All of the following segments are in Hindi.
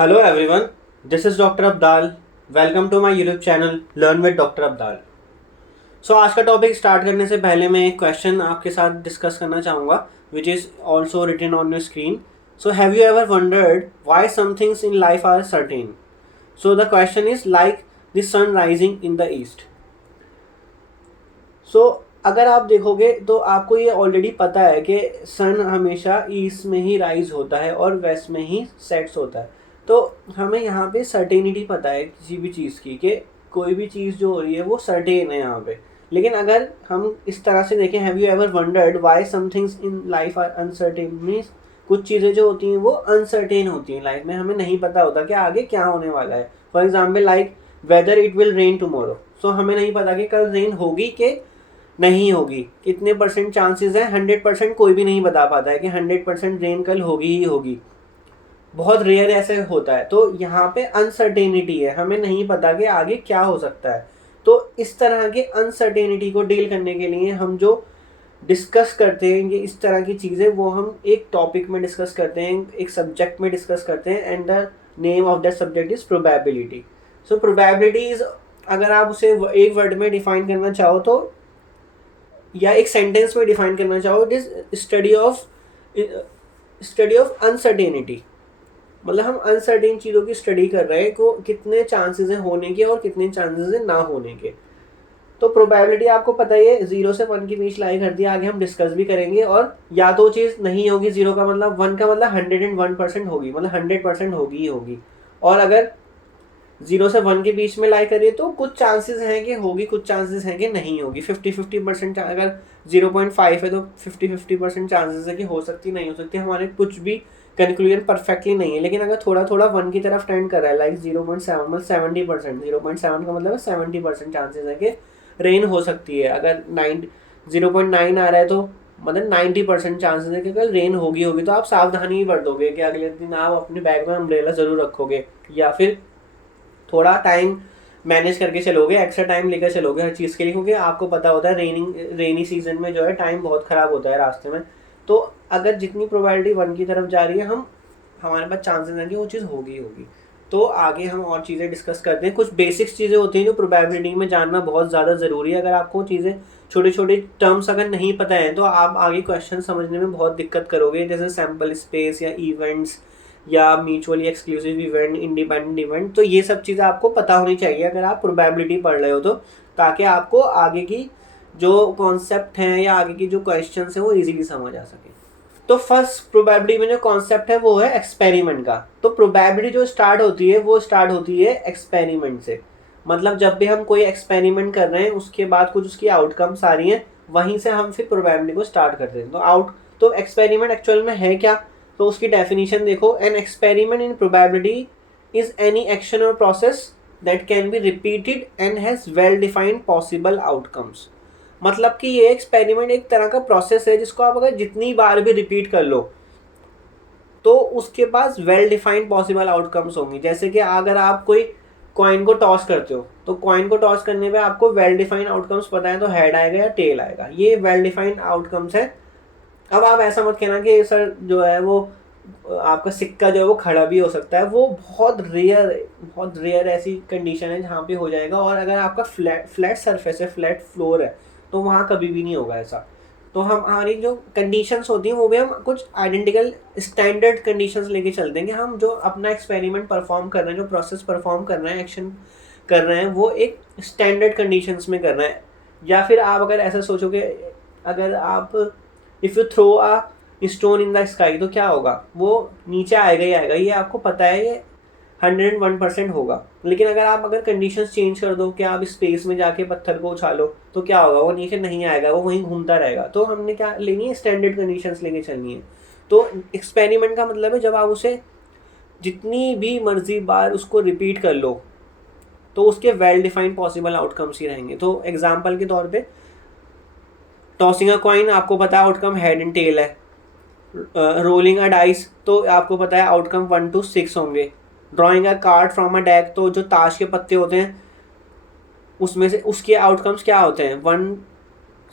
Hello everyone, this is Dr. Abdal. Welcome to my YouTube channel learn with doctor Abdal. आज का टॉपिक स्टार्ट करने से पहले मैं एक क्वेश्चन आपके साथ डिस्कस करना चाहूँगा which is also written on your screen. So have you ever wondered why some things in life are certain? So the question is like the sun rising in the east. So अगर आप देखोगे तो आपको ये ऑलरेडी पता है कि सन हमेशा ईस्ट में ही राइज होता है और वेस्ट में ही सेट्स होता है। तो हमें यहाँ पे सर्टेनिटी पता है किसी भी चीज़ की कि कोई भी चीज़ जो हो रही है वो सर्टेन है यहाँ पे। लेकिन अगर हम इस तरह से देखें, have you ever wondered why some things in life are uncertain? Means कुछ चीज़ें जो होती हैं वो अनसर्टेन होती हैं लाइफ में, हमें नहीं पता होता कि आगे क्या होने वाला है। For example like whether it will rain tomorrow. So हमें नहीं पता कि कल रेन होगी कि नहीं होगी, कितने परसेंट चांसेस हैं। 100% कोई भी नहीं बता पाता है कि 100% रेन कल होगी ही होगी, बहुत रेयर ऐसे होता है। तो यहाँ पे अनसर्टेनिटी है, हमें नहीं पता कि आगे क्या हो सकता है। तो इस तरह के अनसर्टेनिटी को डील करने के लिए हम जो डिस्कस करते हैं, ये इस तरह की चीज़ें वो हम एक टॉपिक में डिस्कस करते हैं, एक सब्जेक्ट में डिस्कस करते हैं, and the name of that subject is probability. So probability is, अगर आप उसे एक वर्ड में डिफाइन करना चाहो तो, या एक सेंटेंस में डिफाइन करना चाहो, it is study of uncertainty. मतलब हम अनसर्टेन चीज़ों की स्टडी कर रहे हैं को कितने चांसेस हैं होने के और कितने चांसेस हैं ना होने के। तो प्रोबेबिलिटी आपको पता ही है 0 से 1 के बीच लाई करती है, आगे हम डिस्कस भी करेंगे। और या तो चीज़ नहीं होगी, 0 का मतलब, 1 का मतलब 101% होगी, मतलब 100% होगी ही होगी। और अगर 0 से 1 के बीच में लाई करिए तो कुछ चांसेस हैं कि होगी, कुछ चांसेस हैं कि नहीं होगी। 50-50%। अगर 0.5 है तो 50-50% चांसेस है कि हो सकती नहीं हो सकती। हमारे कुछ भी कंक्लूजन परफेक्टली नहीं है, लेकिन अगर थोड़ा थोड़ा 1 की तरफ टेंड कर रहा है, लाइक 0.7 मतलब 70%, 0.7 का मतलब 70% चांसेस है कि रेन हो सकती है। अगर 0.9 आ रहा है तो मतलब 90% चांसेस है कि अगर रेन होगी होगी। तो आप सावधानी ही बरतोगे कि अगले दिन आप अपने बैग में अम्ब्रेला ज़रूर रखोगे, या फिर थोड़ा टाइम मैनेज करके चलोगे, एक्स्ट्रा टाइम लेकर चलोगे हर चीज़ के लिए, क्योंकि आपको पता होता है रेनी सीजन में जो है टाइम बहुत ख़राब होता है रास्ते में। तो अगर जितनी प्रोबेबिलिटी 1 की तरफ जा रही है, हमारे पास चांसेस हैं कि वो चीज़ होगी होगी। तो आगे हम और चीज़ें डिस्कस करते हैं। कुछ बेसिक्स चीज़ें होती हैं जो प्रोबेबिलिटी में जानना बहुत ज़्यादा ज़रूरी है। अगर आपको चीज़ें छोटे छोटे टर्म्स अगर नहीं पता है तो आप आगे क्वेश्चन समझने में बहुत दिक्कत करोगे, जैसे सैम्पल स्पेस या इवेंट्स या mutually exclusive event, independent event. तो ये सब चीज़ें आपको पता होनी चाहिए अगर आप प्रोबेबिलिटी पढ़ रहे हो तो, ताकि आपको आगे की जो कॉन्सेप्ट हैं या आगे की जो क्वेश्चंस हैं वो इजीली समझ आ सके। तो फर्स्ट प्रोबेबिलिटी में जो कॉन्सेप्ट है वो है एक्सपेरिमेंट का। तो प्रोबेबिलिटी जो स्टार्ट होती है वो स्टार्ट होती है एक्सपेरिमेंट से। मतलब जब भी हम कोई एक्सपेरिमेंट कर रहे हैं उसके बाद कुछ उसकी आउटकम्स आ रही हैं, वहीं से हम फिर प्रोबेबिलिटी को स्टार्ट करते हैं। तो एक्सपेरिमेंट एक्चुअल में है क्या? तो उसकी डेफिनेशन देखो, an experiment in probability is any action और process that can be repeated and has well defined possible outcomes. मतलब कि ये एक्सपेरिमेंट एक तरह का प्रोसेस है जिसको आप अगर जितनी बार भी रिपीट कर लो तो उसके पास वेल डिफाइंड पॉसिबल आउटकम्स होंगी। जैसे कि अगर आप कोई कॉइन को टॉस करते हो तो कॉइन को टॉस करने पे आपको वेल डिफाइंड आउटकम्स पता है, तो हेड आएगा या टेल आएगा, ये वेल डिफाइंड आउटकम्स है। अब आप ऐसा मत कहना कि सर जो है वो आपका सिक्का जो है वो खड़ा भी हो सकता है, वो बहुत रेयर ऐसी कंडीशन है जहाँ पे हो जाएगा। और अगर आपका फ्लैट सरफेस है, फ्लैट फ्लोर है, तो वहाँ कभी भी नहीं होगा ऐसा। तो हम हमारी जो कंडीशंस होती हैं वो भी हम कुछ आइडेंटिकल स्टैंडर्ड कंडीशंस लेके चलते हैं कि हम जो अपना एक्सपेरिमेंट परफॉर्म कर रहे हैं, जो प्रोसेस परफॉर्म कर रहे हैं, एक्शन कर रहे हैं, वो एक स्टैंडर्ड कंडीशंस में कर रहे हैं। या फिर आप अगर ऐसा सोचोगे, अगर आप if you throw a stone in the sky तो क्या होगा, वो नीचे आएगा ही आएगा, ये आपको पता है, ये 101% होगा। लेकिन अगर कंडीशंस चेंज कर दो कि आप स्पेस में जाके पत्थर को उछालो तो क्या होगा, वो नीचे नहीं आएगा, वो वहीं घूमता रहेगा। तो हमने क्या लेनी है, स्टैंडर्ड कंडीशंस लेके चलनी है। तो एक्सपेरिमेंट का मतलब है जब आप उसे जितनी भी मर्जी बार उसको रिपीट कर लो तो उसके वेल डिफाइंड पॉसिबल आउटकम्स ही रहेंगे। तो एग्जाम्पल के तौर पे टॉसिंग अ कॉइन, आपको पता है आउटकम हेड एंड टेल है। रोलिंग अ डाइस तो आपको पता है आउटकम 1 to 6 होंगे। Drawing a card from a deck, तो जो ताश के पत्ते होते हैं उसमें से उसके आउटकम्स क्या होते हैं, 1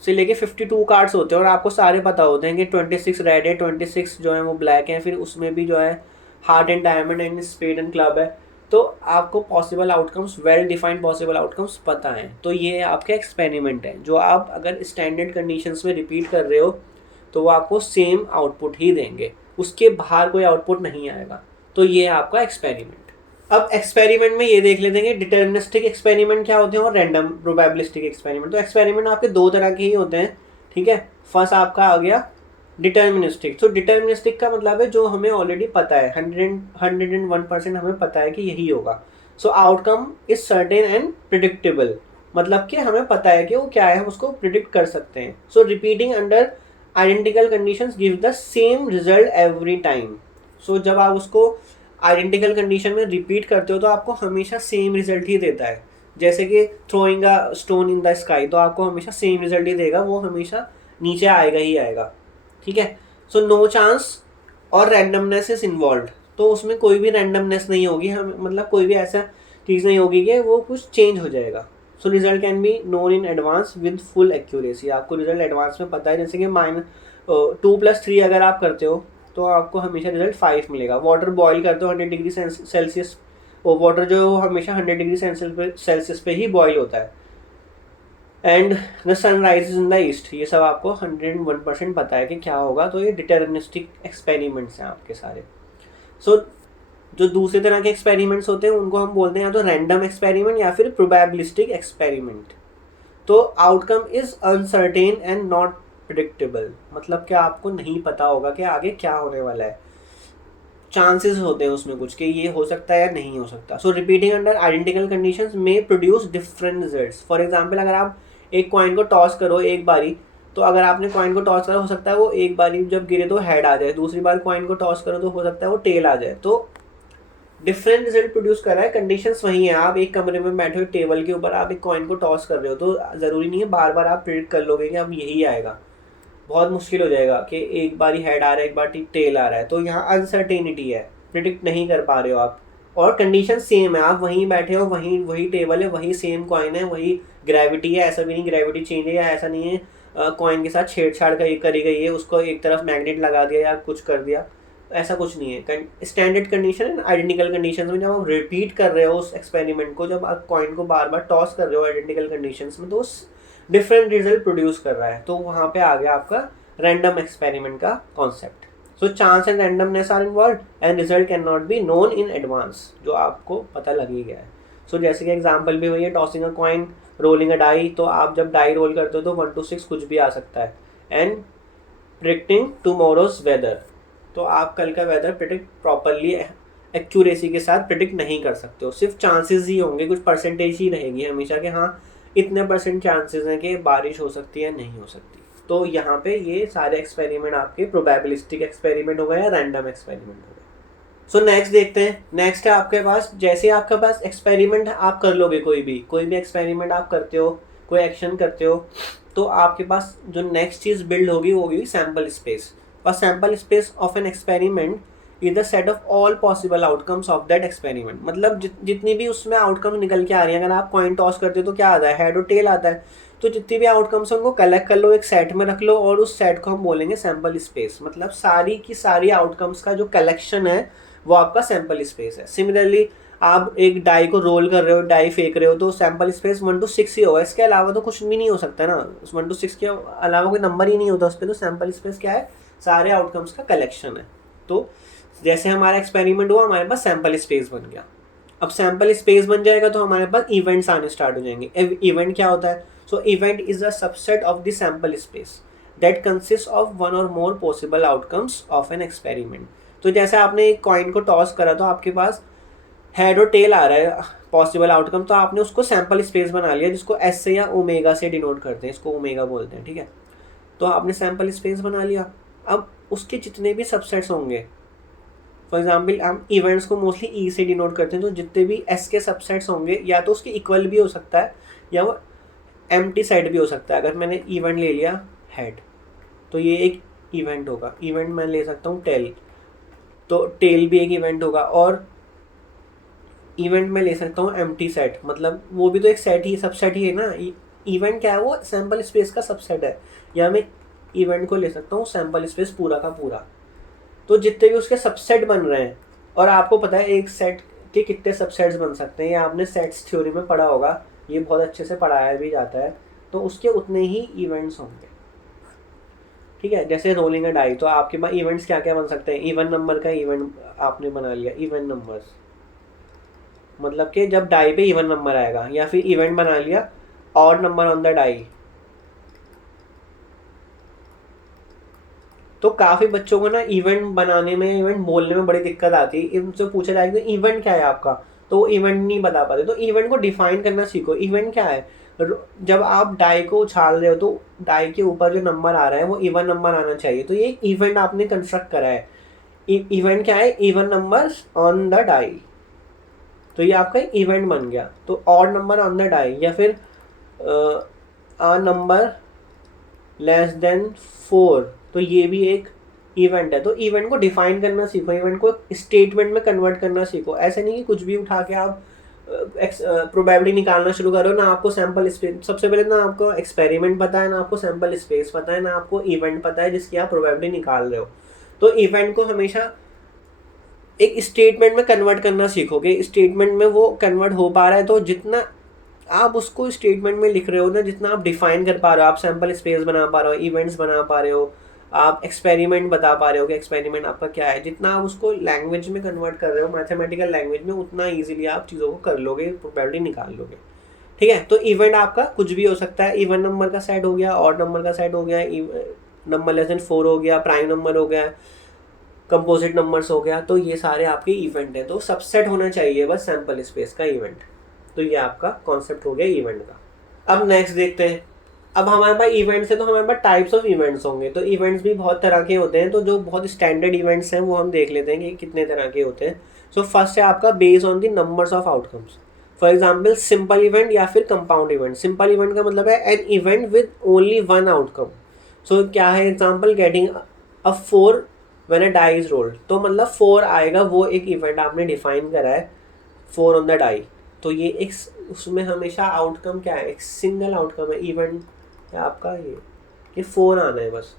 से लेके 52 कार्ड्स होते हैं और आपको सारे पता होते हैं कि 26 रेड है, 26 जो है वो ब्लैक है, फिर उसमें भी जो है heart and diamond and spade and club है, तो आपको possible outcomes, well defined possible outcomes पता है। तो ये आपका एक्सपेरिमेंट है जो आप अगर स्टैंडर्ड कंडीशंस में रिपीट कर रहे हो तो वो आपको सेम आउटपुट ही देंगे, उसके बाहर कोई आउटपुट नहीं आएगा। तो ये है आपका एक्सपेरिमेंट। अब एक्सपेरिमेंट में ये देख लेते हैं कि डिटर्मिनिस्टिक एक्सपेरिमेंट क्या होते हैं और रैंडम प्रोबेबिलिस्टिक एक्सपेरिमेंट। तो एक्सपेरिमेंट आपके दो तरह के ही होते हैं, ठीक है। फर्स्ट आपका आ गया डिटर्मिनिस्टिक। तो डिटर्मिनिस्टिक का मतलब है जो हमें ऑलरेडी पता है, 101% हमें पता है कि यही होगा। So outcome is certain and predictable, मतलब कि हमें पता है कि वो क्या है, हम उसको प्रिडिक्ट कर सकते हैं। So repeating under identical conditions give the same result every time. So जब आप उसको आइडेंटिकल कंडीशन में रिपीट करते हो तो आपको हमेशा सेम रिजल्ट ही देता है। जैसे कि throwing a stone in the sky, तो आपको हमेशा सेम रिजल्ट ही देगा, वो हमेशा नीचे आएगा ही आएगा, ठीक है। सो नो चांस और रैंडमनेस इज इन्वॉल्व, तो उसमें कोई भी रैंडमनेस नहीं होगी, हम मतलब कोई भी ऐसा चीज़ नहीं होगी कि वो कुछ चेंज हो जाएगा। So result can be known in advance with full accuracy, आपको रिजल्ट एडवांस में पता है। जैसे कि -2+3 अगर आप करते हो तो आपको हमेशा रिजल्ट 5 मिलेगा। वाटर बॉईल करते हो 100 डिग्री सेल्सियस, और वाटर जो हमेशा 100 डिग्री सेल्सियस पे ही बॉईल होता है। And the sun rise in the east, ये सब आपको 101% पता है कि क्या होगा। तो ये डिटर्मिनिस्टिक एक्सपेरिमेंट्स हैं आपके सारे। सो जो दूसरे तरह के एक्सपेरिमेंट्स होते हैं उनको हम बोलते हैं या तो रैंडम एक्सपेरिमेंट या फिर प्रोबेबिलिस्टिक एक्सपेरिमेंट। तो outcome is uncertain and not predictable, मतलब कि आपको नहीं पता होगा कि आगे क्या होने वाला है, चांसेस होते हैं उसमें कुछ कि ये हो सकता है या नहीं हो सकता। सो रिपीटिंग अंडर आइडेंटिकल कंडीशंस में produce different results. For example अगर आप एक कॉइन को टॉस करो एक बारी, तो अगर आपने कॉइन को टॉस करा, हो सकता है वो एक बारी जब गिरे तो हेड आ जाए, दूसरी बार कॉइन को टॉस करो तो हो सकता है वो टेल आ जाए। तो डिफरेंट रिजल्ट प्रोड्यूस कर रहा है, कंडीशंस वही है। आप एक कमरे में बैठे हुए टेबल के ऊपर आप एक कॉइन को टॉस कर रहे हो, तो ज़रूरी नहीं है बार बार आप प्रिडिक्ट कर लोगे कि अब यही आएगा, बहुत मुश्किल हो जाएगा कि एक बारी हेड आ रहा है एक बार टेल आ रहा है। तो यहाँ अनसर्टेनिटी है, प्रिडिक्ट नहीं कर पा रहे हो आप। और कंडीशन सेम है, आप वहीं बैठे हो, वहीं वही टेबल है, वही सेम कॉइन है, वही ग्रेविटी है, ऐसा भी नहीं ग्रेविटी चेंज है, या ऐसा नहीं है कॉइन के साथ छेड़छाड़ करी गई है, उसको एक तरफ मैग्नेट लगा दिया या कुछ कर दिया, ऐसा कुछ नहीं है। Standard condition and identical condition में जब आप रिपीट कर रहे हो उस एक्सपेरिमेंट को, जब आप कॉइन को बार बार टॉस कर रहे हो आइडेंटिकल कंडीशन में, तो डिफरेंट रिजल्ट प्रोड्यूस कर रहा है। तो वहाँ पे आ गया आपका रैंडम एक्सपेरिमेंट का concept. So chance and randomness are involve and result can not be known in advance, जो आपको पता लग ही गया है। सो जैसे कि एग्जांपल भी वही है, tossing a coin, rolling a die, तो आप जब डाई रोल करते हो तो 1 to 6 कुछ भी आ सकता है। एंड प्रिडिक्टिंग टुमारोज वेदर, तो आप कल का वेदर प्रिडिक्ट प्रॉपरली एक्यूरेसी के साथ प्रिडिक्ट नहीं कर सकते हो, सिर्फ चांसेस ही होंगे, कुछ परसेंटेज ही रहेगी हमेशा कि हाँ इतने % चांसेस हैं कि बारिश हो सकती है नहीं हो सकती। तो यहाँ पे ये सारे एक्सपेरिमेंट आपके प्रोबेबिलिस्टिक एक्सपेरिमेंट हो गए या रैंडम एक्सपेरिमेंट हो गए। सो नेक्स्ट देखते हैं। नेक्स्ट है आपके पास, जैसे आपके पास एक्सपेरिमेंट आप कर लोगे, कोई भी एक्सपेरिमेंट आप करते हो, कोई एक्शन करते हो, तो आपके पास जो नेक्स्ट चीज़ बिल्ड होगी वो होगी सैम्पल स्पेस। और sample space of an experiment is the set of all possible outcomes of that experiment, मतलब जितनी भी उसमें आउटकम्स निकल के आ रही है, अगर आप कॉइन टॉस करते हो तो क्या आता है, हेड और टेल आता है, तो जितनी भी आउटकम्स हैं उनको कलेक्ट कर लो, एक सेट में रख लो, और उस सेट को हम बोलेंगे सैम्पल स्पेस। मतलब सारी की सारी आउटकम्स का जो कलेक्शन है वो आपका सैम्पल स्पेस है। सिमिलरली आप एक डाई को रोल कर रहे हो, डाई फेंक रहे हो, तो सैम्पल स्पेस 1 to 6 ही होगा, इसके अलावा तो कुछ भी नहीं हो सकता ना, 1 to 6 के अलावा कोई नंबर ही नहीं होता उस पर। तो सैम्पल स्पेस क्या है, सारे आउटकम्स का कलेक्शन है। तो जैसे हमारा एक्सपेरिमेंट हुआ, हमारे पास सैम्पल स्पेस बन गया। अब सैम्पल स्पेस बन जाएगा तो हमारे पास इवेंट्स आने स्टार्ट हो जाएंगे। इवेंट क्या होता है, सो event is a subset of the sample space that consist of 1 or more possible outcomes of an experiment. तो जैसे आपने एक कॉइन को टॉस करा तो आपके पास हेड और टेल आ रहा है पॉसिबल आउटकम, तो आपने उसको सैम्पल स्पेस बना लिया, जिसको एस से या ओमेगा से डिनोट करते हैं, इसको ओमेगा बोलते हैं, ठीक है। तो आपने सैम्पल स्पेस बना लिया। अब उसके जितने भी सबसेट्स होंगे, फॉर एग्जाम्पल हम इवेंट्स को मोस्टली ई से डिनोट करते हैं, तो जितने भी एस के सबसेट्स होंगे या तो उसके इक्वल भी हो सकता है या वो एम्प्टी सेट भी हो सकता है। अगर मैंने इवेंट ले लिया हेड, तो ये एक इवेंट होगा। इवेंट मैं ले सकता हूँ टेल, तो टेल भी एक इवेंट होगा। और इवेंट में ले सकता हूँ एम्प्टी सेट, मतलब वो भी तो एक सेट ही, सबसेट ही है ना। इवेंट क्या है, वो सैम्पल स्पेस का सबसेट है। या मैं इवेंट को ले सकता हूँ सैम्पल स्पेस पूरा का पूरा। तो जितने भी उसके सबसेट बन रहे हैं, और आपको पता है एक सेट के कितने सबसेट्स बन सकते हैं, ये आपने सेट्स थ्योरी में पढ़ा होगा, ये बहुत अच्छे से पढ़ाया भी जाता है। तो उसके उतने ही इवेंट्स होंगे, ठीक है। जैसे रोलिंग अ डाई, तो आपके पास इवेंट्स क्या क्या बन सकते हैं, इवन नंबर का इवेंट आपने बना लिया, इवन नंबर्स मतलब कि जब डाई पे इवन नंबर आएगा, या फिर इवेंट बना लिया odd number on the die. तो काफ़ी बच्चों को ना इवेंट बनाने में, इवेंट बोलने में बड़ी दिक्कत आती है। इनसे पूछा जाएगा इवेंट क्या है आपका, तो वो इवेंट नहीं बता पाते। तो इवेंट को डिफाइन करना सीखो, इवेंट क्या है। जब आप डाई को उछाल रहे हो तो डाई के ऊपर जो नंबर आ रहा है वो इवन नंबर आना चाहिए, तो ये इवेंट आपने कंस्ट्रक्ट करा है। इवेंट क्या है, even number on the die, तो ये आपका इवेंट बन गया। तो odd number on the die, या फिर आ नंबर लेस देन 4, तो ये भी एक इवेंट है। तो इवेंट को डिफाइन करना सीखो, इवेंट को स्टेटमेंट में कन्वर्ट करना सीखो। ऐसे नहीं कि कुछ भी उठा के आप प्रोबेबिलिटी निकालना शुरू करो ना। आपको सैम्पल स्पेस, सबसे पहले ना आपको एक्सपेरिमेंट पता है, ना आपको सैम्पल स्पेस पता है, ना आपको इवेंट पता है जिसकी आप प्रोबेबिलिटी निकाल रहे हो। तो इवेंट को हमेशा एक स्टेटमेंट में कन्वर्ट करना सीखोगे, स्टेटमेंट में वो कन्वर्ट हो पा रहा है तो जितना आप उसको स्टेटमेंट में लिख रहे हो ना, जितना आप डिफाइन कर पा रहे हो, आप सैम्पल स्पेस बना पा रहे हो, इवेंट्स बना पा रहे हो, आप एक्सपेरिमेंट बता पा रहे हो कि एक्सपेरिमेंट आपका क्या है, जितना आप उसको लैंग्वेज में कन्वर्ट कर रहे हो, मैथमेटिकल लैंग्वेज में, उतना ईजिली आप चीज़ों को कर लोगे, प्रोबेबिलिटी निकाल लोगे, ठीक है। तो इवेंट आपका कुछ भी हो सकता है, इवन नंबर का सेट हो गया, ऑड नंबर का सेट हो गया, नंबर लेस देन 4 हो गया, प्राइम नंबर हो गया, कंपोजिट नंबर्स हो गया। तो ये सारे आपके इवेंट हैं। तो सबसेट होना चाहिए बस सैम्पल स्पेस का इवेंट। तो ये आपका कॉन्सेप्ट हो गया इवेंट का। अब नेक्स्ट देखते हैं। अब हमारे पास इवेंट्स है तो हमारे पास टाइप्स ऑफ इवेंट्स होंगे। तो इवेंट्स भी बहुत तरह के होते हैं, तो जो बहुत स्टैंडर्ड इवेंट्स हैं वो हम देख लेते हैं कि कितने तरह के होते हैं। सो फर्स्ट है आपका based on the numbers of outcomes. For example simple event या फिर कंपाउंड इवेंट। सिंपल इवेंट का मतलब है an event with only one outcome. So क्या है example, getting a 4 when a die is rolled. तो मतलब 4 आएगा, वो एक इवेंट आपने डिफाइन करा है, 4 ऑन द डाई। तो ये एक, उसमें हमेशा आउटकम क्या है, एक सिंगल आउटकम है, इवेंट है आपका ये 4 आना है बस।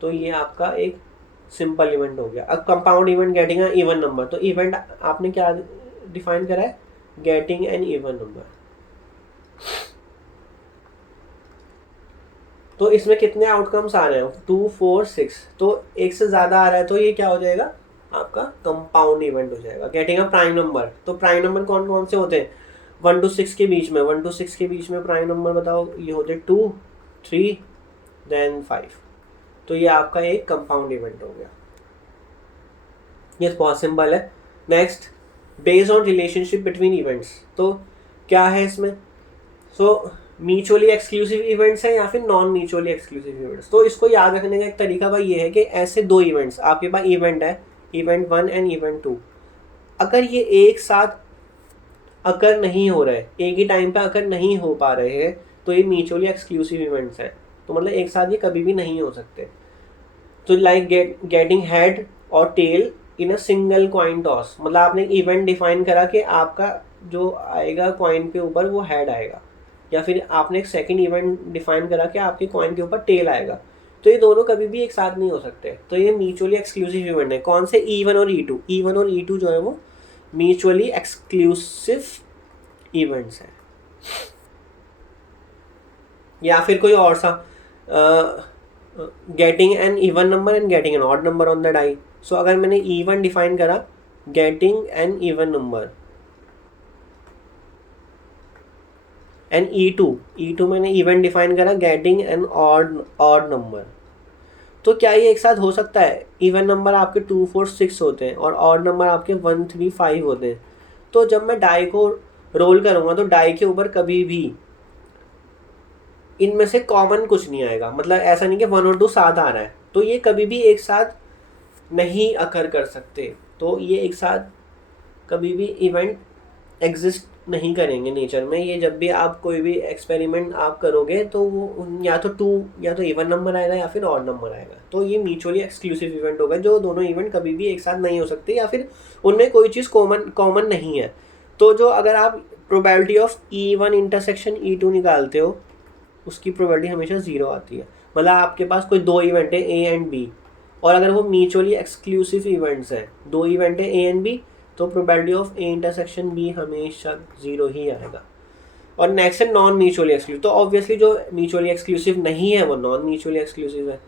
तो ये आपका एक सिंपल इवेंट हो गया। अब compound event, getting an even number. तो इवेंट आपने क्या डिफाइन करा है, गेटिंग एन इवन नंबर। तो इसमें कितने आउटकम्स आ रहे हैं, 2 4 6। तो एक से ज़्यादा आ रहा है तो ये क्या हो जाएगा, आपका कंपाउंड इवेंट हो जाएगा। Getting a prime number. तो प्राइम नंबर कौन कौन से होते हैं, 1 to 6 के बीच में। 1 to 6 के बीच में प्राइम नंबर बताओ, ये होते 2 3 देन 5। तो ये आपका एक कंपाउंड इवेंट हो गया। ये बहुत सिंपल है। Next, based on relationship between events. तो क्या है इसमें, सो म्यूचुअली एक्सक्लूसिव इवेंट्स हैं या फिर नॉन म्यूचुअली एक्सक्लूसिव इवेंट्स। तो इसको याद रखने का एक तरीका भाई ये है कि ऐसे दो इवेंट्स आपके पास इवेंट है, इवेंट 1 एंड इवेंट 2, अगर ये एक साथ अकर नहीं हो रहे, एक ही टाइम पे अकर नहीं हो पा रहे हैं, तो ये म्यूचुअली एक्सक्लूसिव इवेंट्स हैं। तो मतलब एक साथ ये कभी भी नहीं हो सकते। तो लाइक गेटिंग हेड और tail in a single coin toss. मतलब आपने इवेंट डिफाइन करा कि आपका जो आएगा कॉइन के ऊपर वो हेड आएगा, या फिर आपने एक सेकंड इवेंट डिफाइन करा कि आपके कॉइन के ऊपर टेल आएगा। तो ये दोनों कभी भी एक साथ नहीं हो सकते। तो ये म्यूचुअली एक्सक्लूसिव इवेंट है। कौन से, E1 और E2। E1 और E2 जो है वो म्यूचुअली एक्सक्लूसिव इवेंट्स हैं। या फिर कोई और सा, getting an even number and getting an odd number on the die. So अगर मैंने E1 डिफाइन करा, getting an even number, and E2 मैंने इवेंट डिफाइन करा, गेटिंग एन ऑड नंबर। तो क्या ये एक साथ हो सकता है, इवन नंबर आपके 2 4 6 होते हैं और ऑड नंबर आपके 1 3 5 होते हैं। तो जब मैं डाई को रोल करूँगा तो डाई के ऊपर कभी भी इनमें से कॉमन कुछ नहीं आएगा। मतलब ऐसा नहीं कि 1 और 2 साथ आ रहा है, तो ये कभी भी एक साथ नहीं अकर कर सकते। तो ये एक साथ कभी भी इवेंट एग्जिस्ट नहीं करेंगे नेचर में। ये जब भी आप कोई भी एक्सपेरिमेंट आप करोगे तो वो या तो 2 या तो इवन नंबर आएगा या फिर ऑड नंबर आएगा। तो ये म्यूचुअली एक्सक्लूसिव इवेंट होगा, जो दोनों इवेंट कभी भी एक साथ नहीं हो सकते या फिर उनमें कोई चीज़ कॉमन नहीं है। तो जो अगर आप probability of E1 intersection E2 निकालते हो, उसकी प्रोबेबिलिटी हमेशा 0 आती है। मतलब आपके पास कोई 2 इवेंट है A एंड B, और अगर वो म्यूचुअली एक्सक्लूसिव इवेंट्स हैं, 2 इवेंट है A एंड B, तो probability of A intersection B हमेशा 0 ही आएगा। और नेक्स्ट है नॉन म्यूचुअली एक्सक्लूसिव। तो ऑब्वियसली जो म्यूचुअली एक्सक्लूसिव नहीं है वो नॉन म्यूचुअली एक्सक्लूसिव है।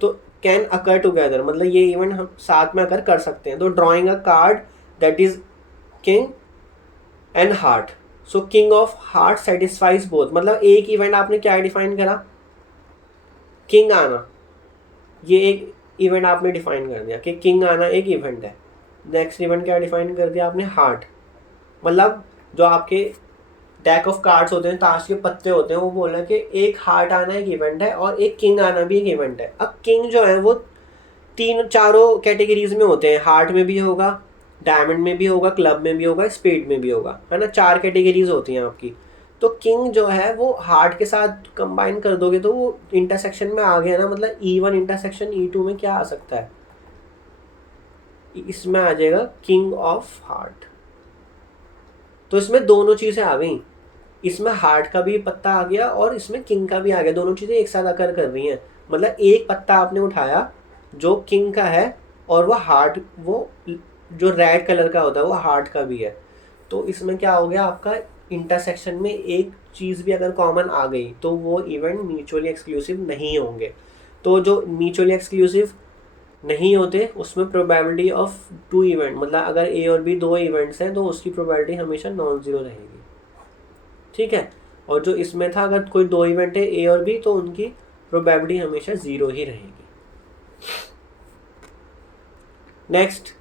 तो कैन अकर टुगेदर, मतलब ये इवेंट हम साथ में अकर कर सकते हैं। तो drawing a card that is king and heart, so king of heart satisfies both. मतलब एक इवेंट आपने क्या डिफाइन करा, किंग आना, ये एक इवेंट आपने डिफाइन कर दिया कि किंग आना एक इवेंट है। नेक्स्ट इवेंट क्या डिफाइन कर दिया आपने, हार्ट। मतलब जो आपके डेक ऑफ कार्ड्स होते हैं, ताश के पत्ते होते हैं, वो बोल रहे हैं कि एक हार्ट आना एक इवेंट है और एक किंग आना भी एक इवेंट है। अब किंग जो है वो तीन चारों कैटेगरीज में होते हैं, हार्ट में भी होगा, डायमंड में भी होगा, क्लब में भी होगा, स्पेड में भी होगा, है ना, 4 कैटेगरीज होती हैं आपकी। तो किंग जो है वो हार्ट के साथ कंबाइन कर दोगे तो वो इंटरसेक्शन में आ गया ना, मतलब E1 इंटरसेक्शन E2 में क्या आ सकता है, इसमें आ जाएगा किंग ऑफ हार्ट। तो इसमें दोनों चीज़ें आ गई, इसमें हार्ट का भी पत्ता आ गया और इसमें किंग का भी आ गया, दोनों चीज़ें एक साथ आकर कर रही हैं। मतलब एक पत्ता आपने उठाया जो किंग का है और वो हार्ट, वो जो रेड कलर का होता है वो हार्ट का भी है। तो इसमें क्या हो गया आपका, इंटरसेक्शन में एक चीज़ भी अगर कॉमन आ गई तो वो इवेंट म्यूचुअली एक्सक्लूसिव नहीं होंगे। तो जो म्यूचुअली एक्सक्लूसिव नहीं होते उसमें प्रोबेबिलिटी ऑफ 2 इवेंट, मतलब अगर ए और बी 2 इवेंट्स हैं तो उसकी प्रोबेबिलिटी हमेशा नॉन ज़ीरो रहेगी, ठीक है। और जो इसमें था अगर कोई 2 इवेंट है ए और बी तो उनकी प्रोबेबिलिटी हमेशा 0 ही रहेगी। Next,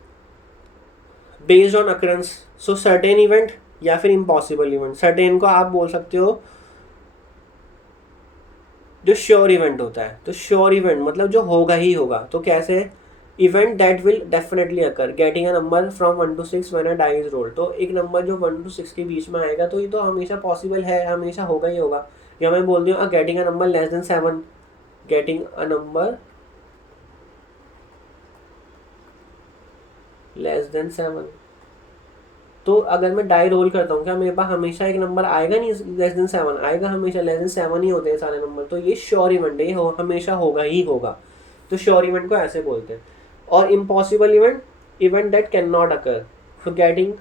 based on occurrence, so certain event या फिर इम्पॉसिबल इवेंट। सर्टेन को आप बोल सकते हो जो श्योर इवेंट होता है। तो श्योर इवेंट मतलब जो होगा ही होगा। तो कैसे, event that will definitely occur, getting a number from 1 to 6 when a die is rolled. तो एक नंबर जो 1 to 6 के बीच में आएगा तो ये तो हमेशा पॉसिबल है, हमेशा होगा ही होगा। या मैं बोल दूँ getting a number less than 7, getting a number less than 7। तो अगर मैं डाई रोल करता हूँ क्या मेरे पास हमेशा एक नंबर आएगा नहीं, लेस देन 7 आएगा, हमेशा लेस देन 7 ही होते हैं सारे नंबर। तो ये श्योर इवेंट है, ये हमेशा होगा ही होगा। तो श्योर इवेंट को ऐसे बोलते हैं। और impossible event, event that can not occur, for getting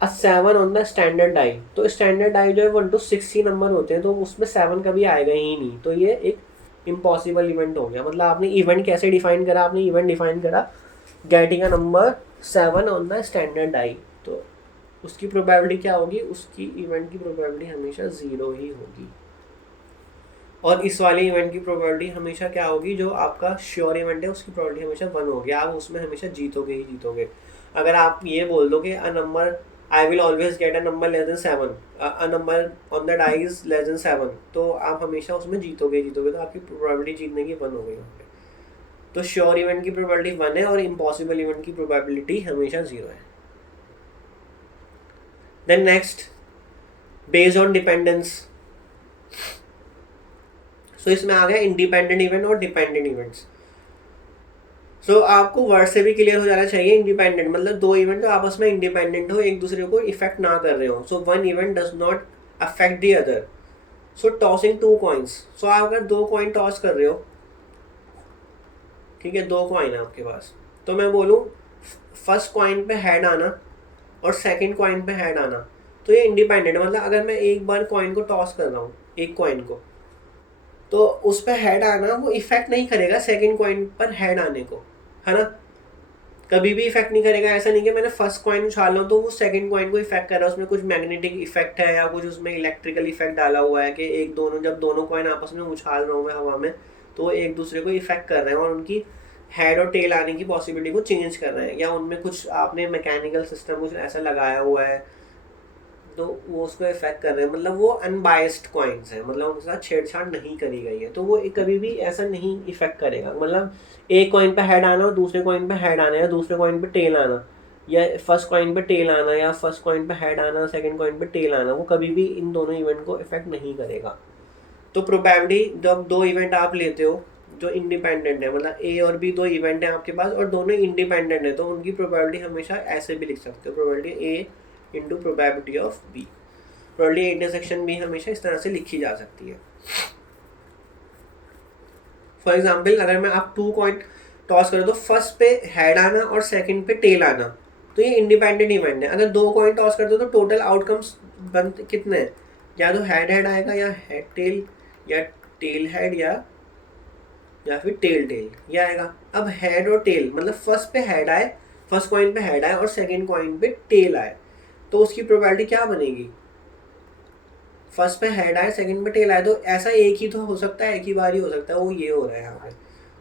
a 7 on the standard die. तो स्टैंडर्ड डाई जो है 1 to 6 ही नंबर होते हैं, तो उसमें 7 कभी आएगा ही नहीं। तो ये एक इम्पॉसिबल इवेंट हो गया। मतलब आपने इवेंट कैसे डिफाइन करा, आपने इवेंट डिफाइन करा getting a number 7 on the standard die. तो उसकी प्रोबेबिलिटी क्या होगी, उसकी इवेंट की प्रोबेबिलिटी हमेशा 0 ही होगी। और इस वाले इवेंट की प्रोबेबिलिटी हमेशा क्या होगी, जो आपका श्योर इवेंट है उसकी प्रोबेबिलिटी हमेशा 1 होगी। आप उसमें हमेशा जीतोगे ही जीतोगे। अगर आप ये बोल दो कि a number, I will always get a number less than 7, a number on the die is less than 7, तो आप हमेशा उसमें जीतोगे जीतोगे। तो आपकी प्रोबेबिलिटी जीतने की 1 हो गई होगी। तो श्योर इवेंट की प्रोबेबिलिटी 1 है और इम्पॉसिबल इवेंट की प्रोबेबिलिटी हमेशा 0 है। Then next, based on dependence. So इसमें आ गया इंडिपेंडेंट इवेंट और डिपेंडेंट इवेंट्स। सो आपको वर्ड से भी क्लियर हो जाना चाहिए। इंडिपेंडेंट मतलब 2 इवेंट जो आपस में इंडिपेंडेंट हो, एक दूसरे को इफेक्ट ना कर रहे हो। So 1 event does not affect the other. So tossing 2 coins, so आप अगर 2 कॉइन टॉस कर रहे हो, ठीक है, 2 कॉइन है आपके पास, तो मैं बोलूँ फर्स्ट कॉइन पे हेड आना और सेकंड कॉइन पे हेड आना, तो ये इंडिपेंडेंट। मतलब अगर मैं एक बार कॉइन को टॉस कर रहा हूँ, एक कॉइन को, तो उस पर हेड आना वो इफेक्ट नहीं करेगा सेकंड कॉइन पर हेड आने को, है ना, कभी भी इफेक्ट नहीं करेगा। ऐसा नहीं कि मैंने फर्स्ट कॉइन उछाल रहा हूँ तो वो सेकंड कॉइन को इफेक्ट कर रहा है, उसमें कुछ मैग्नेटिक इफेक्ट है या कुछ उसमें इलेक्ट्रिकल इफेक्ट डाला हुआ है कि एक दोनों, जब दोनों कॉइन आपस में उछाल रहा हूँ मैं हवा में, तो वो एक दूसरे को इफेक्ट कर रहे हैं और उनकी हेड और टेल आने की पॉसिबिलिटी को चेंज कर रहे हैं, या उनमें कुछ आपने मैकेनिकल सिस्टम कुछ ऐसा लगाया हुआ है तो वो उसको इफेक्ट कर रहे हैं। मतलब वो अनबायस्ड कॉइन्स हैं, मतलब उनके साथ छेड़छाड़ नहीं करी गई है, तो वो कभी भी ऐसा नहीं इफेक्ट करेगा। मतलब एक कॉइन पे हेड आना और दूसरे कॉइन पे हेड आना, या दूसरे कॉइन पे टेल आना, या फर्स्ट कॉइन पे टेल आना, या फर्स्ट कॉइन पे हेड आना सेकंड कॉइन पे टेल आना, वो कभी भी इन दोनों इवेंट को इफेक्ट नहीं करेगा। तो प्रोबेबिलिटी जब 2 इवेंट आप लेते हो जो इंडिपेंडेंट है, मतलब ए और बी 2 इवेंट है आपके पास और दोनों इंडिपेंडेंट है, तो उनकी प्रोबेबिलिटी हमेशा ऐसे भी लिख सकते हो, probability A into probability of B. Probability intersection भी हमेशा इस तरह से लिखी जा सकती है। फॉर एग्जाम्पल अगर मैं आप 2 कॉइन टॉस करूँ तो फर्स्ट पे हेड आना और सेकंड पे टेल आना, तो तो ये इंडिपेंडेंट इवेंट है। अगर 2 कॉइन टॉस करते हो तो टोटल आउटकम्स बनते कितने हैं, या तो हेड हेड आएगा या हेड टेल या टेल हेड या फिर टेल टेल ये आएगा। अब हेड और टेल मतलब फर्स्ट पे हेड आए, फर्स्ट कॉइन पे हेड आए और सेकंड कॉइन पे टेल आए, तो उसकी प्रोबेबिलिटी क्या बनेगी, फर्स्ट पे हेड आए सेकंड पे टेल आए, तो ऐसा एक ही तो हो सकता है, एक ही बार ही हो सकता है, वो ये हो रहा है यहाँ पे,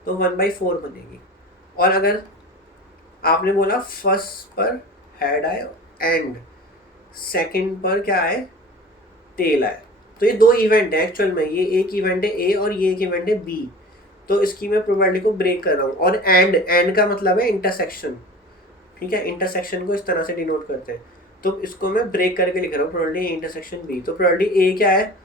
तो 1/4 बनेगी। और अगर आपने बोला फर्स्ट पर हेड आए एंड सेकंड पर क्या आए, टेल आए, तो ये 2 इवेंट है एक्चुअल में, ये एक इवेंट है ए और ये एक इवेंट है बी, तो इसकी मैं प्रोबेबिलिटी को ब्रेक कर रहा हूँ। और एंड का मतलब है इंटरसेक्शन, ठीक है, इंटरसेक्शन को इस तरह से डिनोट करते हैं, तो इसको मैं ब्रेक करके लिख रहा हूँ प्रोबेबिलिटी इंटरसेक्शन बी। तो प्रोबेबिलिटी ए क्या है,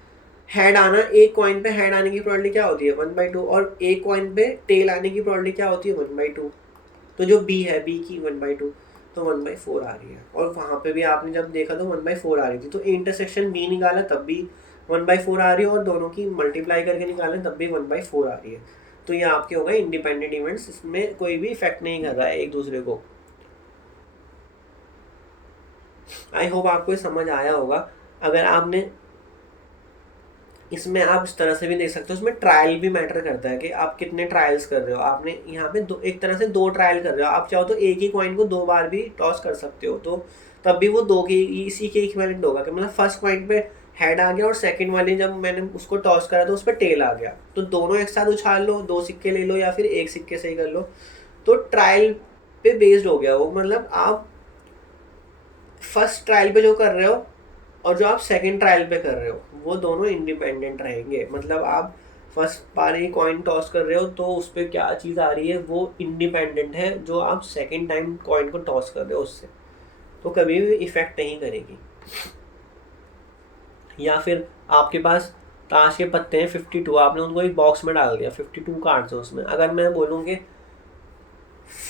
हेड आना, एक कॉइन पे हेड आने की प्रोबेबिलिटी क्या होती है 1/2, और एक कॉइन पे टेल आने की प्रोबेबिलिटी क्या होती है 1/2, तो जो बी है बी की 1/2, तो 1/4 आ रही है। और वहाँ पे भी आपने जब देखा तो 1/4 आ रही थी, तो इंटरसेक्शन बी निकाला तब भी 1/4 आ रही है, और दोनों की मल्टीप्लाई करके निकालें तब भी 1/4 आ रही है। तो ये आपके हो गए इंडिपेंडेंट इवेंट्स, इसमें कोई भी इफेक्ट नहीं कर रहा है एक दूसरे को। आई होप आपको ये समझ आया होगा। अगर आपने इसमें आप इस तरह से भी देख सकते हो, इसमें ट्रायल भी मैटर करता है कि आप कितने ट्रायल्स कर रहे हो। आपने यहाँ पे एक तरह से 2 ट्रायल कर रहे हो, आप चाहो तो एक ही कॉइन को 2 बार भी टॉस कर सकते हो, तो तब भी वो 2 के इसी के इक्विवेलेंट होगा कि मतलब फर्स्ट कॉइन पे हेड आ गया और सेकंड वाले जब मैंने उसको टॉस करा तो उस पर टेल आ गया, तो दोनों एक साथ उछाल लो, 2 सिक्के ले लो या फिर एक सिक्के से ही कर लो, तो ट्रायल पे बेस्ड हो गया वो। मतलब आप फर्स्ट ट्रायल पे जो कर रहे हो और जो आप सेकंड ट्रायल पे कर रहे हो वो दोनों इंडिपेंडेंट रहेंगे। मतलब आप फर्स्ट बार ही कॉइन टॉस कर रहे हो तो उस पर क्या चीज़ आ रही है वो इंडिपेंडेंट है जो आप सेकंड टाइम कॉइन को टॉस कर रहे हो उससे, तो कभी भी इफेक्ट नहीं करेगी। या फिर आपके पास ताश के पत्ते हैं 52, आपने उनको एक बॉक्स में डाल दिया, 52 कार्ड्स हैं उसमें। अगर मैं बोलूँ कि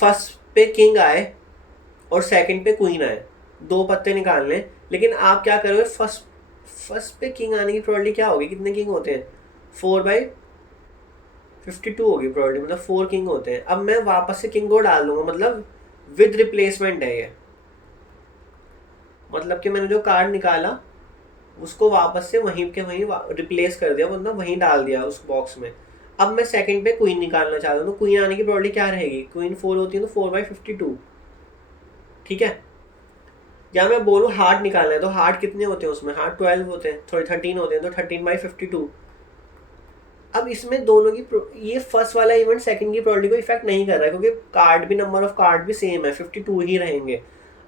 फर्स्ट पे किंग आए और सेकंड पे क्वीन आए, 2 पत्ते निकालने, लेकिन आप क्या करोगे, फर्स्ट पे किंग आने की प्रोबेबिलिटी क्या होगी, कितने किंग होते हैं 4/52 होगी प्रोबेबिलिटी, मतलब 4 किंग होते हैं। अब मैं वापस से किंग को डाल दूंगा, मतलब विद रिप्लेसमेंट है ये, मतलब कि मैंने जो कार्ड निकाला उसको वापस से वहीं के वहीं रिप्लेस कर दिया, मतलब वहीं डाल दिया उस बॉक्स में। अब मैं सेकंड पे क्वीन निकालना चाहता हूँ, तो क्वीन आने की प्रोबेबिलिटी क्या रहेगी, क्वीन 4 होती है तो 4/52, ठीक है। या मैं बोलूँ हार्ट निकालना है, तो हार्ट कितने होते हैं उसमें, हार्ट 12 होते हैं, सॉरी 13 होते हैं, तो 13/52। अब इसमें दोनों की ये फर्स्ट वाला इवेंट सेकंड की प्रोबेबिलिटी को इफेक्ट नहीं कर रहा है, क्योंकि कार्ड भी, नंबर ऑफ कार्ड भी सेम है, 52 ही रहेंगे।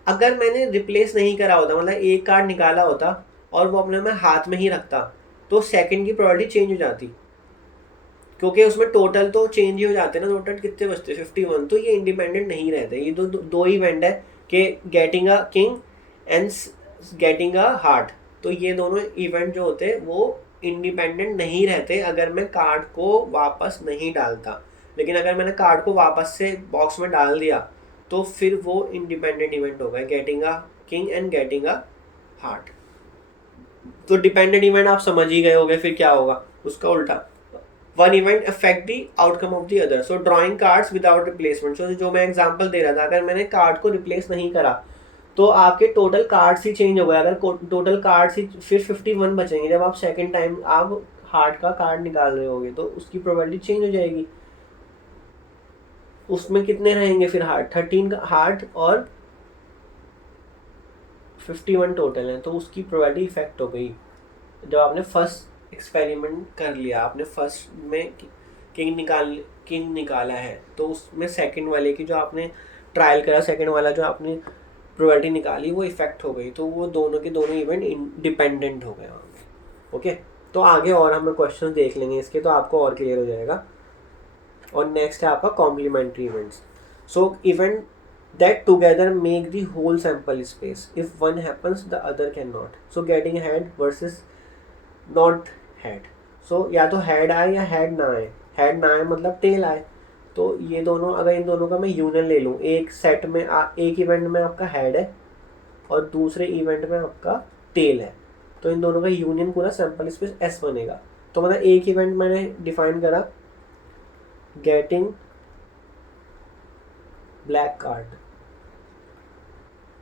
अगर मैंने रिप्लेस नहीं करा होता, मतलब एक कार्ड निकाला होता और वो अपने में हाथ में ही रखता, तो सेकंड की प्रोबेबिलिटी चेंज हो जाती, क्योंकि उसमें टोटल तो चेंज ही हो जाते हैं ना, टोटल कितने बचते 51, तो ये इंडिपेंडेंट नहीं रहते। ये दो इवेंट है कि getting a king and getting a heart, तो ये दोनों इवेंट जो होते हैं वो इंडिपेंडेंट नहीं रहते अगर मैं कार्ड को वापस नहीं डालता। लेकिन अगर मैंने कार्ड को वापस से बॉक्स में डाल दिया तो फिर वो इंडिपेंडेंट इवेंट होगा, getting a king and getting a heart. तो डिपेंडेंट इवेंट आप समझ ही गए होंगे फिर क्या होगा, उसका उल्टा, one event affect the outcome of the other. So drawing cards without replacement, so जो मैं एग्जांपल दे रहा था, अगर मैंने कार्ड को रिप्लेस नहीं करा तो आपके टोटल कार्ड्स ही चेंज हो गए। अगर टोटल कार्ड्स ही फिर 51 बचेंगे, जब आप सेकंड टाइम आप हार्ट का कार्ड निकाल रहे होगे तो उसकी प्रोबेबिलिटी चेंज हो जाएगी। उसमें कितने रहेंगे फिर हार्ट, 13 का हार्ट और 51 टोटल है, तो उसकी प्रोबेबिलिटी इफेक्ट हो गई। जब आपने फर्स्ट एक्सपेरिमेंट कर लिया, आपने फर्स्ट में किंग निकाला है, तो उसमें सेकंड वाले की जो आपने ट्रायल करा, सेकंड वाला जो आपने प्रोबेबिलिटी निकाली वो इफेक्ट हो गई, तो वो दोनों के दोनों इवेंट इंडिपेंडेंट हो गए वहाँ पे। ओके, तो आगे और हम क्वेश्चन देख लेंगे इसके, तो आपको और क्लियर हो जाएगा। और नेक्स्ट है आपका complementary events. So event that together make the whole sample space. If one happens, the other cannot. So getting head versus not head. So या तो head आए या head ना आए, head ना आए मतलब tail आए, तो ये दोनों, अगर इन दोनों का मैं यूनियन ले लूँ, एक सेट में एक इवेंट में आपका हेड है और दूसरे इवेंट में आपका टेल है, तो इन दोनों का यूनियन पूरा सैंपल स्पेस S बनेगा। तो मतलब एक इवेंट मैंने डिफाइन करा गेटिंग ब्लैक कार्ड,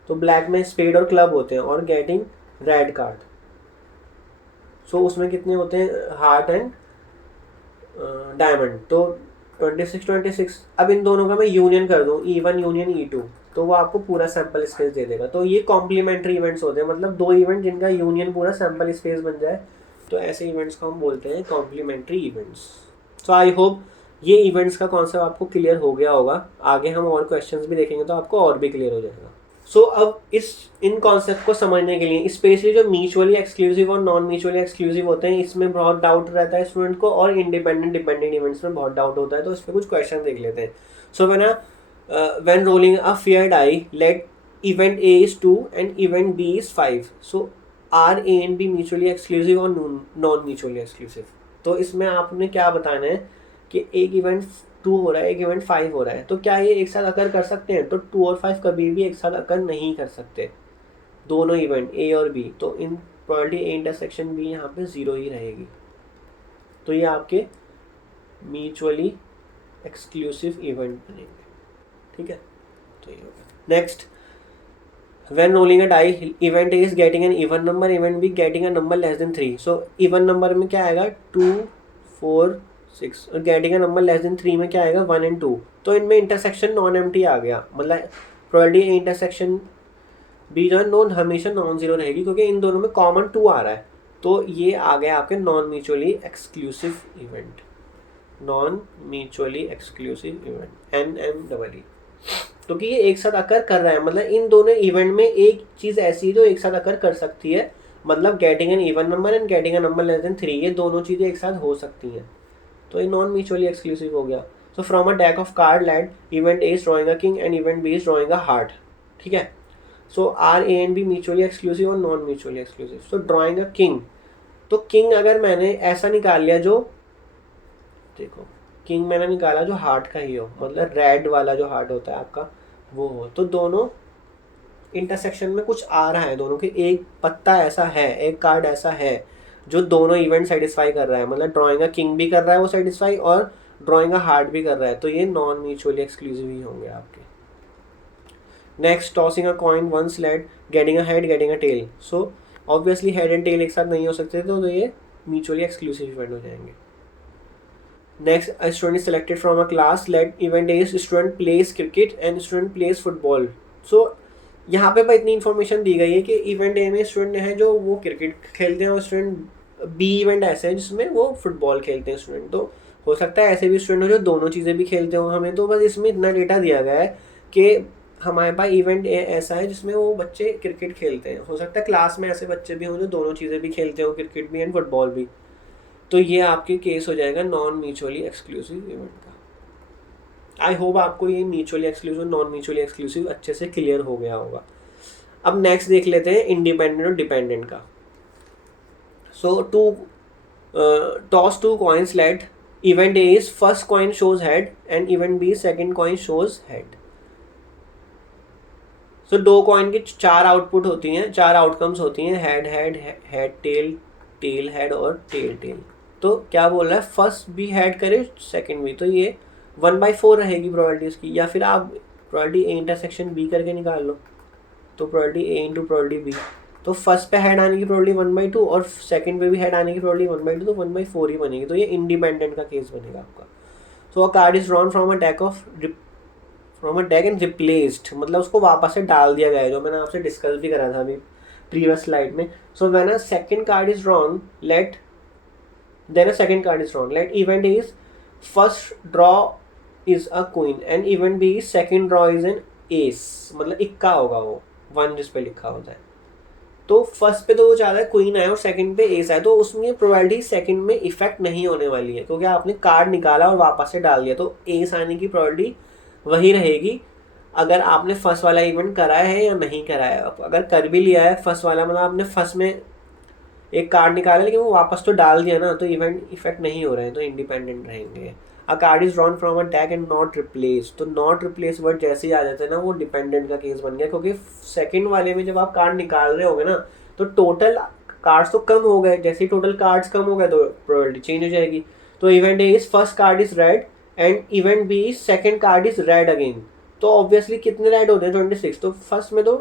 तो ब्लैक में स्पेड और क्लब होते हैं, और गेटिंग रेड कार्ड। सो उसमें कितने होते हैं, हार्ट एंड डायमंड। तो 26 अब इन दोनों का मैं यूनियन कर दूं, E1 यूनियन E2, तो वो आपको पूरा सैंपल स्पेस दे देगा। तो ये कॉम्प्लीमेंट्री इवेंट्स होते हैं, मतलब दो इवेंट जिनका यूनियन पूरा सैंपल स्पेस बन जाए, तो ऐसे इवेंट्स को हम बोलते हैं complementary events. So I hope ये इवेंट्स का कॉन्सेप्ट आपको क्लियर हो गया होगा। आगे हम और क्वेश्चंस भी देखेंगे तो आपको और भी क्लियर हो जाएगा। सो अब इन कॉन्सेप्ट को समझने के लिए, स्पेशली जो म्यूचुअली एक्सक्लूसिव और नॉन म्यूचुअली एक्सक्लूसिव होते हैं, इसमें बहुत डाउट रहता है स्टूडेंट को, और इंडिपेंडेंट डिपेंडेंट इवेंट्स में बहुत डाउट होता है। तो इस पर कुछ क्वेश्चन देख लेते हैं। So when rolling a fair die, let event A is 2 and event B is 5. So are A and B mutually exclusive और नॉन म्यूचुअली एक्सक्लूसिव? तो इसमें आपने क्या बताना है कि एक इवेंट 2 हो रहा है, एक इवेंट 5 हो रहा है, तो क्या ये एक साथ अकर कर सकते हैं? तो 2 और 5 कभी भी एक साथ अकर नहीं कर सकते, दोनों इवेंट A और B। तो इन प्रोबेबिलिटी A इंटरसेक्शन B यहाँ पे 0 ही रहेगी। तो ये आपके म्यूचुअली एक्सक्लूसिव इवेंट बनेंगे, ठीक है। तो ये होगा। Next, when rolling a die, event A is getting an even number, event B getting a number less than 3. So even number में क्या आएगा 2, 4, 6, और getting a number less than 3 में क्या आएगा 1 and 2। तो इनमें इंटरसेक्शन नॉन एम्प्टी आ गया, मतलब प्रोबेबिलिटी A इंटरसेक्शन B जो है नॉन हमेशा नॉन जीरो रहेगी, क्योंकि इन दोनों में कॉमन 2 आ रहा है। तो ये आ गया आपके non mutually exclusive event, non mutually exclusive event NMEE, क्योंकि ये एक साथ अकर कर रहा है। मतलब इन दोनों इवेंट में एक चीज़ ऐसी है जो एक साथ अकर कर सकती है, मतलब getting an even number and getting a number less then 3, ये दोनों चीज़ें एक साथ हो सकती हैं। तो ये नॉन म्यूचुअली एक्सक्लूसिव हो गया। So from a deck of card let event A is drawing a king and event B is drawing a heart, ठीक है। So are A and B mutually exclusive और non mutually exclusive. So drawing a king, तो किंग अगर मैंने ऐसा निकाल लिया जो, देखो किंग मैंने निकाला जो हार्ट का ही हो, मतलब रेड वाला जो हार्ट होता है आपका वो हो, तो दोनों इंटरसेक्शन में कुछ आ रहा है, दोनों के एक पत्ता ऐसा है, एक कार्ड ऐसा है जो दोनों इवेंट सेटिस्फाई कर रहा है, मतलब ड्रॉइंग अ किंग भी कर रहा है वो सेटिस्फाई, और ड्रॉइंग अ हार्ट भी कर रहा है। तो ये नॉन म्यूचुअली एक्सक्लूसिव ही होंगे आपके। Next, tossing a coin once let, getting a head getting a tail. So obviously head and tail एक साथ नहीं हो सकते, तो ये म्यूचुअली एक्सक्लूसिव इवेंट हो जाएंगे। Next, a student is selected from a class. Let event A is student plays cricket and student plays football. So यहाँ पे इतनी इन्फॉर्मेशन दी गई है कि इवेंट ए में स्टूडेंट हैं जो वो क्रिकेट खेलते हैं, और स्टूडेंट बी इवेंट ऐसे हैं जिसमें वो फुटबॉल खेलते हैं स्टूडेंट। तो हो सकता है ऐसे भी स्टूडेंट हो जो दोनों चीज़ें भी खेलते हो। हमें तो बस इसमें इतना डेटा दिया गया है कि हमारे पास इवेंट ए ऐसा है जिसमें वो बच्चे क्रिकेट खेलते हैं। हो सकता है क्लास में ऐसे बच्चे भी हों जो दोनों चीज़ें भी खेलते हो, क्रिकेट भी एंड फुटबॉल भी। तो ये आपके केस हो जाएगा नॉन म्यूचुअली एक्सक्लूसिव इवेंट का। आई होप आपको ये mutually exclusive non mutually exclusive अच्छे से क्लियर हो गया होगा। अब नेक्स्ट देख लेते हैं इंडिपेंडेंट और डिपेंडेंट का। So toss 2 coins, let event A is first coin shows head and event B second coin shows head. So 2 coin की 4 आउटपुट होती हैं, 4 आउटकम्स होती हैं, head head, head tail, tail head और टेल टेल। तो क्या बोल रहा है, फर्स्ट भी हेड करे सेकंड भी, तो ये 1/4 रहेगी प्रोबेबिलिटी इसकी। या फिर आप प्रोबेबिलिटी ए इंटरसेक्शन बी करके निकाल लो, तो probability A into probability B, तो फर्स्ट पे हेड आने की प्रोबेबिलिटी 1/2 और सेकंड पे भी हेड आने की प्रोबेबिलिटी 1/2, तो 1/4 ही बनेगी। तो ये इंडिपेंडेंट का केस बनेगा आपका। So a card is drawn from a deck and replaced, मतलब उसको वापस से डाल दिया गया है, जो मैंने आपसे डिस्कस भी करा था अभी प्रीवियस स्लाइड में। So when a second card is drawn, then a second card is drawn. Let event A is first draw is a queen and event B is second draw is an ace, मतलब इक्का होगा वो 1 जिस पे लिखा होता है। तो फर्स्ट पे तो वो चाहता है क्वीन आए और सेकंड पे एस आए, तो उसमें प्रोबेबिलिटी सेकंड में इफेक्ट नहीं होने वाली है, क्योंकि आपने कार्ड निकाला और वापस से डाल दिया, तो एस आने की प्रोबेबिलिटी वही रहेगी अगर आपने फर्स्ट वाला इवेंट कराया है या नहीं कराया है। अगर कर भी लिया है फर्स्ट वाला, मतलब आपने फर्स्ट में एक कार्ड निकाला लेकिन वो वापस तो डाल दिया ना, तो इवेंट इफेक्ट नहीं हो रहे हैं, तो इंडिपेंडेंट रहेंगे। अ card is drawn from a deck and not replace, तो नॉट रिप्लेस वर्ड जैसे ही आ जाते हैं ना, वो डिपेंडेंट का केस बन गया, क्योंकि सेकंड वाले में जब आप कार्ड निकाल रहे होगे ना, तो टोटल कार्ड्स तो कम हो गए, जैसे ही टोटल कार्ड्स कम हो गए तो प्रोबेबिलिटी चेंज हो जाएगी। तो event A is first card is red and event B is second card is red again, तो ऑब्वियसली कितने रेड होते हैं 26, तो फर्स्ट में तो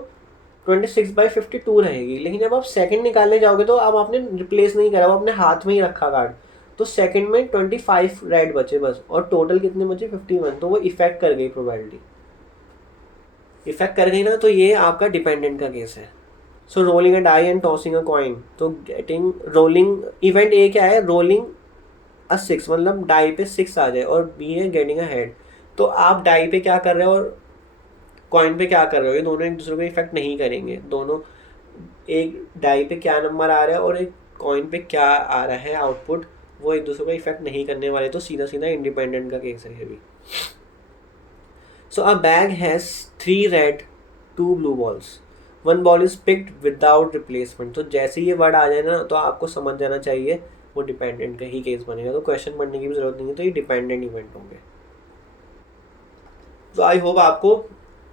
26/52 रहेगी। लेकिन जब आप सेकंड निकालने जाओगे तो अब आपने रिप्लेस नहीं करा, वो अपने हाथ में ही रखा कार्ड, तो सेकंड में 25 रेड बचे बस, और टोटल कितने बचे 51। तो वो इफेक्ट कर गई, प्रोबेबिलिटी इफेक्ट कर गई ना। तो ये आपका डिपेंडेंट का केस है। So rolling a die and tossing a coin, तो गेटिंग रोलिंग इवेंट ए क्या है, रोलिंग अ 6, मतलब डाई पे 6 आ जाए, और बी है गेटिंग अ हेड। तो आप डाई पे क्या कर रहे हो और कॉइन पे क्या कर रहे हो, ये दोनों एक दूसरे को इफेक्ट नहीं करेंगे। दोनों, एक डाई पे क्या नंबर आ रहा है और एक कॉइन पे क्या आ रहा है आउटपुट, वो एक दूसरे को इफेक्ट नहीं करने वाले। तो सीधा सीधा इंडिपेंडेंट का केस है ये भी। So a bag has 3 red 2 blue balls, 1 ball is picked without replacement. तो जैसे ये वर्ड आ जाए ना तो आपको समझ जाना चाहिए वो डिपेंडेंट का ही केस बनेगा, तो क्वेश्चन पढ़ने की भी जरूरत नहीं है, तो ये डिपेंडेंट इवेंट होंगे। तो आई होप आपको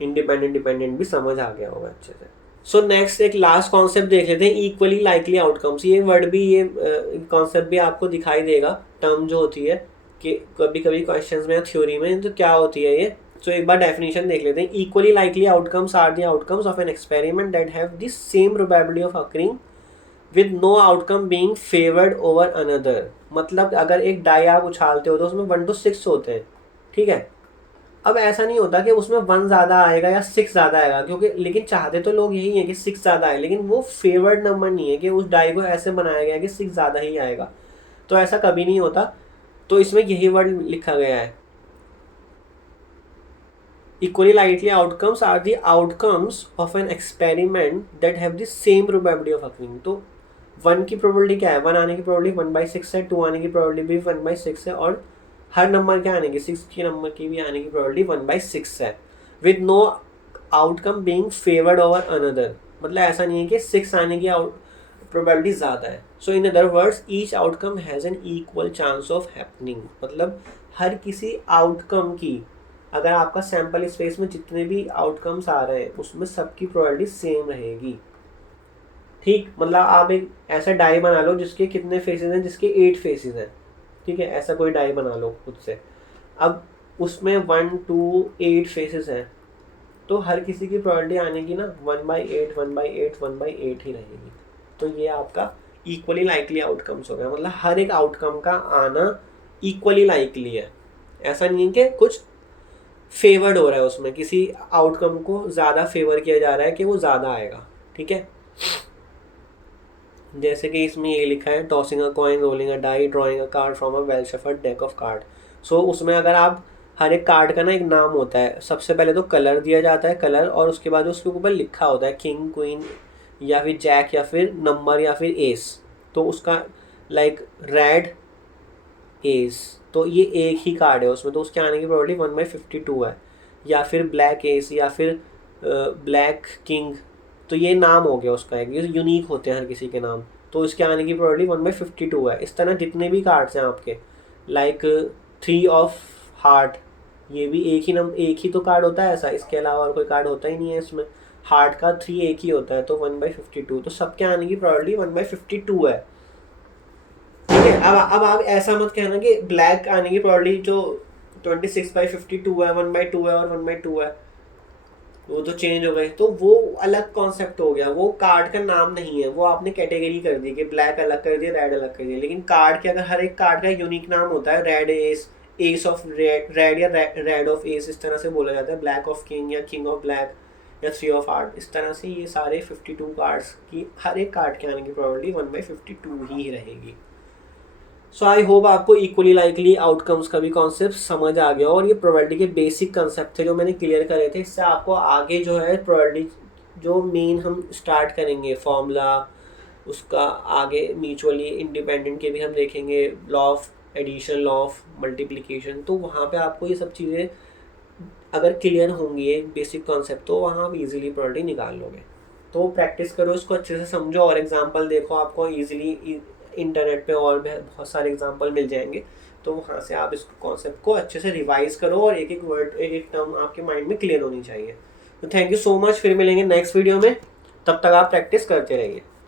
इंडिपेंडेंट डिपेंडेंट भी समझ आ गया होगा अच्छे से। सो नेक्स्ट एक लास्ट कॉन्सेप्ट देख लेते हैं, इक्वली लाइकली आउटकम्स। ये वर्ड भी, ये कॉन्सेप्ट भी आपको दिखाई देगा, टर्म जो होती है कि कभी कभी क्वेश्चंस में थ्योरी में, तो क्या होती है ये। सो एक बार डेफिनेशन देख लेते हैं। Equally likely outcomes are the outcomes of an experiment that have the same probability of occurring with no outcome being favoured over another. मतलब अगर एक डाई आप उछालते हो तो उसमें 1 to 6 होते हैं, ठीक है। अब ऐसा नहीं होता कि उसमें 1 ज़्यादा आएगा या 6 ज़्यादा आएगा, क्योंकि लेकिन चाहते तो लोग यही है कि 6 ज़्यादा आए, लेकिन वो फेवर्ड नंबर नहीं है कि उस डाई को ऐसे बनाया गया कि 6 ज़्यादा ही आएगा, तो ऐसा कभी नहीं होता। तो इसमें यही वर्ड लिखा गया है, equally likely outcomes are the outcomes of an experiment that have the same probability of occurring. तो 1 की प्रोबेबिलिटी क्या है, 1 आने की प्रोबेबिलिटी 1/6 है, 2 आने की प्रोबेबिलिटी भी 1/6 है, और हर नंबर क्या आने की, 6 की नंबर की भी आने की प्रोबेबिलिटी 1/6 है, with no outcome being favoured over another. मतलब ऐसा नहीं है कि 6 आने की प्रोबेबिलिटी ज़्यादा है। So in other words each outcome has an equal chance of happening. मतलब हर किसी आउटकम की, अगर आपका सैम्पल स्पेस में जितने भी आउटकम्स आ रहे हैं उसमें सबकी प्रोबेबिलिटी सेम रहेगी, ठीक। मतलब आप एक ऐसा डाई बना लो जिसके कितने फेसेस हैं, जिसके 8 फेसेस हैं, ठीक है। ऐसा कोई डाई बना लो खुद से, अब उसमें 1 2 8 फेसेस हैं, तो हर किसी की प्रोबेबिलिटी आने की ना 1/8 1/8 1/8 ही रहेगी। तो ये आपका इक्वली लाइकली आउटकम्स हो गया। मतलब हर एक आउटकम का आना इक्वली लाइकली है, ऐसा नहीं है कि कुछ फेवर्ड हो रहा है, उसमें किसी आउटकम को ज़्यादा फेवर किया जा रहा है कि वो ज़्यादा आएगा, ठीक है। जैसे कि इसमें ये लिखा है tossing a coin, rolling a die, drawing a card from a well shuffled deck of card. So उसमें अगर आप, हर एक कार्ड का ना एक नाम होता है। सबसे पहले तो कलर दिया जाता है, कलर, और उसके बाद उसके ऊपर लिखा होता है किंग क्वीन या फिर जैक या फिर नंबर या फिर एस। तो उसका लाइक रेड एस, तो ये एक ही कार्ड है उसमें, तो उसके आने की प्रोबेबिलिटी 1/52 है। या फिर ब्लैक एस या फिर ब्लैक किंग, तो ये नाम हो गया उसका, एक ये यूनिक होते हैं हर किसी के नाम, तो इसके आने की प्रोबेबिलिटी 1/52 है। इस तरह जितने भी कार्ड्स हैं आपके, लाइक 3 ऑफ हार्ट, ये भी एक ही तो कार्ड होता है ऐसा, इसके अलावा और कोई कार्ड होता ही नहीं है इसमें। हार्ट का 3 एक ही होता है, तो 1/52, तो सबके आने की प्रोबेबिलिटी 1/52 है, ठीक है। अब आप ऐसा मत कहना कि ब्लैक आने की प्रोबेबिलिटी जो 26/52 है, 1/2 है और 1/2 है, वो तो चेंज हो गई। तो वो अलग कॉन्सेप्ट हो गया, वो कार्ड का नाम नहीं है, वो आपने कैटेगरी कर दी कि ब्लैक अलग कर दिया, रेड अलग कर दिया। लेकिन कार्ड के अगर हर एक कार्ड का यूनिक नाम होता है, red S, S of red या रेड ऑफ एस, इस तरह से बोला जाता है, ब्लैक ऑफ किंग या किंग ऑफ ब्लैक या 3 ऑफ हार्ट, इस तरह से ये सारे 52 कार्ड्स की हर एक कार्ड के आने की प्रोबेबिलिटी 1/52 ही रहेगी। सो आई होप आपको इक्वली लाइकली आउटकम्स का भी कॉन्सेप्ट समझ आ गया, और ये प्रोबेबिलिटी के बेसिक कंसेप्ट थे जो मैंने क्लियर करे थे। इससे आपको आगे जो है प्रोबेबिलिटी जो मेन हम स्टार्ट करेंगे फॉर्मूला, उसका आगे म्यूचुअली इंडिपेंडेंट के भी हम देखेंगे, law of addition, law of multiplication, तो वहाँ पे आपको ये सब चीज़ें अगर क्लियर होंगी ये बेसिक कॉन्सेप्ट, तो वहाँ आप इजीली प्रोबेबिलिटी निकाल लोगे। तो प्रैक्टिस करो, इसको अच्छे से समझो और एग्जांपल देखो, आपको इजीली इंटरनेट पे और भी बहुत सारे एग्जांपल मिल जाएंगे। तो वहाँ से आप इस कॉन्सेप्ट को अच्छे से रिवाइज करो, और एक एक वर्ड, एक एक टर्म आपके माइंड में क्लियर होनी चाहिए। तो थैंक यू सो मच, फिर मिलेंगे नेक्स्ट वीडियो में, तब तक आप प्रैक्टिस करते रहिए।